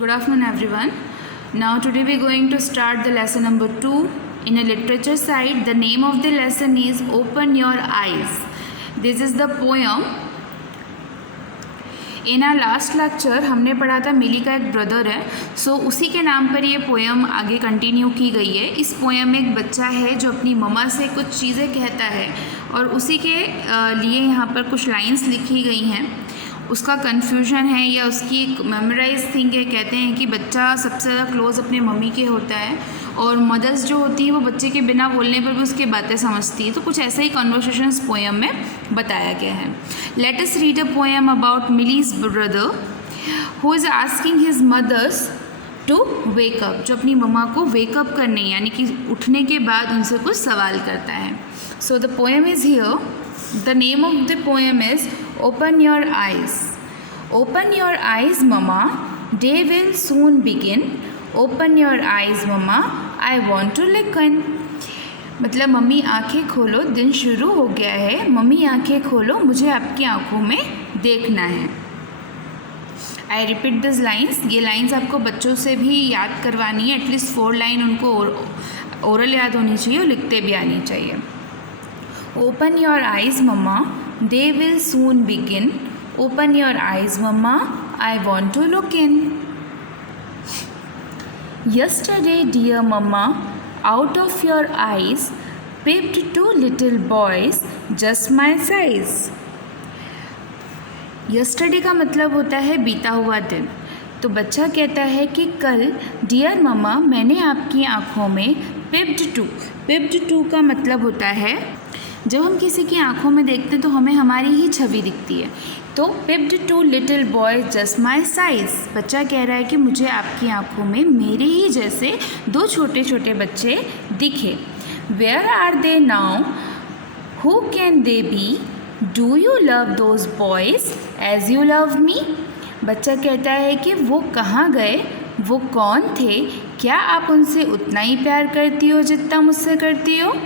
Good afternoon, everyone. Now, today we are going to start the lesson number 2 in a literature side. The name of the lesson is Open Your Eyes. This is the poem. In our last lecture हमने पढ़ा था मिली का एक brother है, सो उसी के नाम पर ये पोएम आगे कंटिन्यू की गई है. इस पोएम में एक बच्चा है जो अपनी मम्मा से कुछ चीज़ें कहता है और उसी के लिए यहाँ पर कुछ लाइंस लिखी गई हैं. उसका कन्फ्यूजन है या उसकी एक मेमोराइज थिंग है. कहते हैं कि बच्चा सबसे ज़्यादा क्लोज़ अपने मम्मी के होता है और मदर्स जो होती हैं वो बच्चे के बिना बोलने पर भी उसकी बातें समझती है. तो कुछ ऐसा ही कन्वर्सेशन इस पोएम में बताया गया है. Let us read a poem about Millie's brother who is asking his mothers to wake up. जो अपनी मम्मा को वेकअप करने यानी कि उठने के बाद उनसे कुछ सवाल करता है. So the poem is here. The name of the poem is Open Your Eyes. Open your eyes, Mama. Day will soon begin. Open your eyes, Mama. I want to listen. मतलब मम्मी आंखें खोलो, दिन शुरू हो गया है. Mummy आंखें खोलो, मुझे आपकी आंखों में देखना है. I repeat this lines. ये लाइन्स आपको बच्चों से भी याद करवानी है. एटलीस्ट 4 लाइन उनको ओरल याद होनी चाहिए और लिखते भी आनी चाहिए. Open your eyes, Mama. Day will soon begin. Open your eyes, Mama. I want to look in. Yesterday, dear Mama, out of your eyes peeped 2 little boys just my size. Yesterday का मतलब होता है बीता हुआ दिन. तो बच्चा कहता है कि कल डियर मम्मा मैंने आपकी आँखों में पिप्ड टू का मतलब होता है जब हम किसी की आंखों में देखते हैं तो हमें हमारी ही छवि दिखती है. तो पिप्ड 2 little boy just my size. बच्चा कह रहा है कि मुझे आपकी आंखों में मेरे ही जैसे 2 छोटे छोटे बच्चे दिखे. Where are they now? Who can they be? Do you love those boys as you love me? बच्चा कहता है कि वो कहाँ गए, वो कौन थे, क्या आप उनसे उतना ही प्यार करती हो जितना मुझसे करती हो?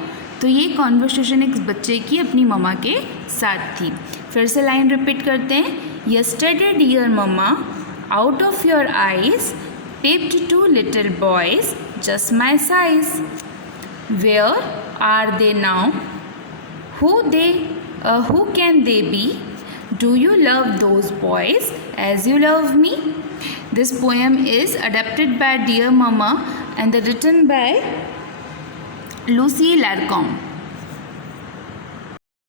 तो ये कॉन्वर्सेशन एक बच्चे की अपनी मम्मा के साथ थी. फिर से लाइन रिपीट करते हैं. Yesterday dear mamma out of your eyes peeped 2 little boys just my size. Where are they now? Who can they be? Do you love those boys as you love me? This poem is adapted by dear mamma and written by Lucy Larcom.